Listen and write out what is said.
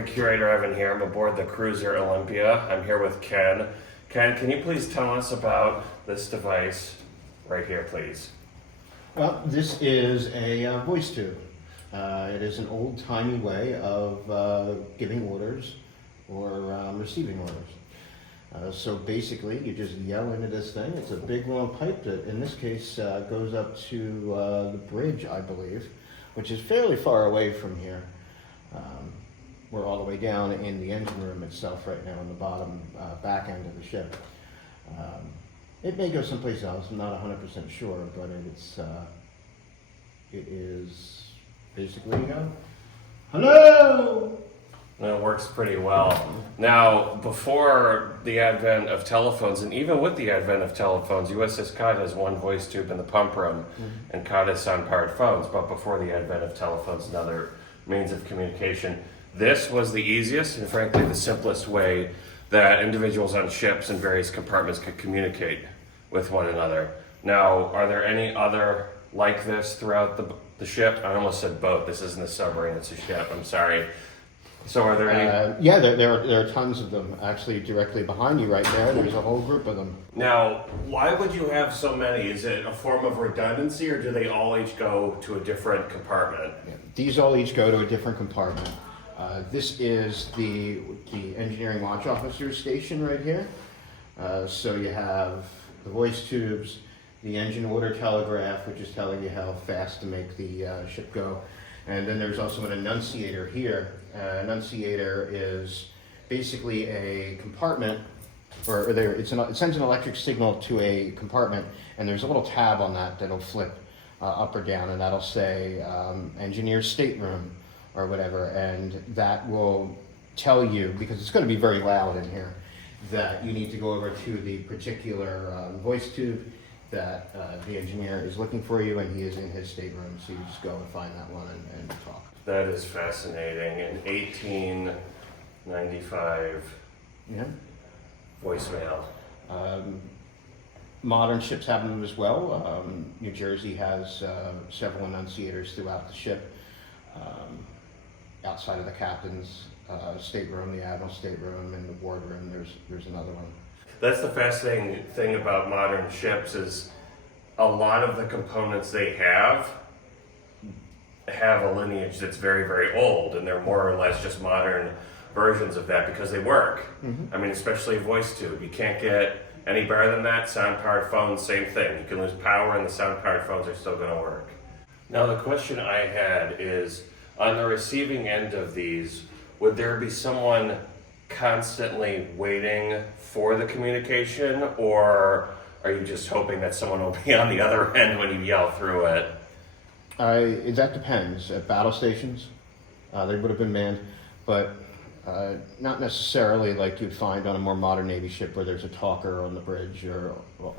Navy Curator Evan here. I'm aboard the cruiser Olympia. I'm here with Ken. Ken, can you please tell us about this device right here, please? Well, this is a voice tube. It is an old-timey way of giving orders or receiving orders. So basically, you just yell into this thing. It's a big long pipe that, in this case, goes up to the bridge, I believe, which is fairly far away from here. We're all the way down in the engine room itself right now on the bottom back end of the ship. It may go someplace else. I'm not 100% sure, but it is basically hello. And it works pretty well. Now, before the advent of telephones, and even with the advent of telephones, USS has one voice tube in the pump room, and COD has sound-powered phones. But before the advent of telephones and other means of communication, this was the easiest and frankly the simplest way that individuals on ships and various compartments could communicate with one another. Now, are there any other like this throughout the ship? I almost said boat. This isn't a submarine, it's a ship. I'm sorry. So are there any? Yeah, there are tons of them. Actually, directly behind you right there, there's a whole group of them. Now, why would you have so many? Is it a form of redundancy, or do they all each go to a different compartment? Yeah, these all each go to a different compartment. This is the engineering launch officer's station right here. So you have the voice tubes, the engine order telegraph, which is telling you how fast to make the ship go. And then there's also an annunciator here. Annunciator is basically a compartment, it sends an electric signal to a compartment, and there's a little tab on that that'll flip up or down, and that'll say engineer stateroom or whatever, and that will tell you, because it's going to be very loud in here, that you need to go over to the particular voice tube that the engineer is looking for you, and he is in his stateroom, so you just go and find that one and talk. That is fascinating. In 1895, Yeah. voicemail. Modern ships have them as well. New Jersey has several annunciators throughout the ship. Outside of the captain's stateroom, the admiral's stateroom, and the wardroom, there's another one. That's the fascinating thing about modern ships is a lot of the components they have a lineage that's very, very old, and they're more or less just modern versions of that because they work. I mean, especially a voice tube. You can't get any better than that. Sound-powered phones, same thing. You can lose power and the sound-powered phones are still going to work. Now, the question I had is, on the receiving end of these, would there be someone constantly waiting for the communication, or are you just hoping that someone will be on the other end when you yell through it? That depends. At battle stations, they would have been manned, but not necessarily like you'd find on a more modern Navy ship where there's a talker on the bridge or all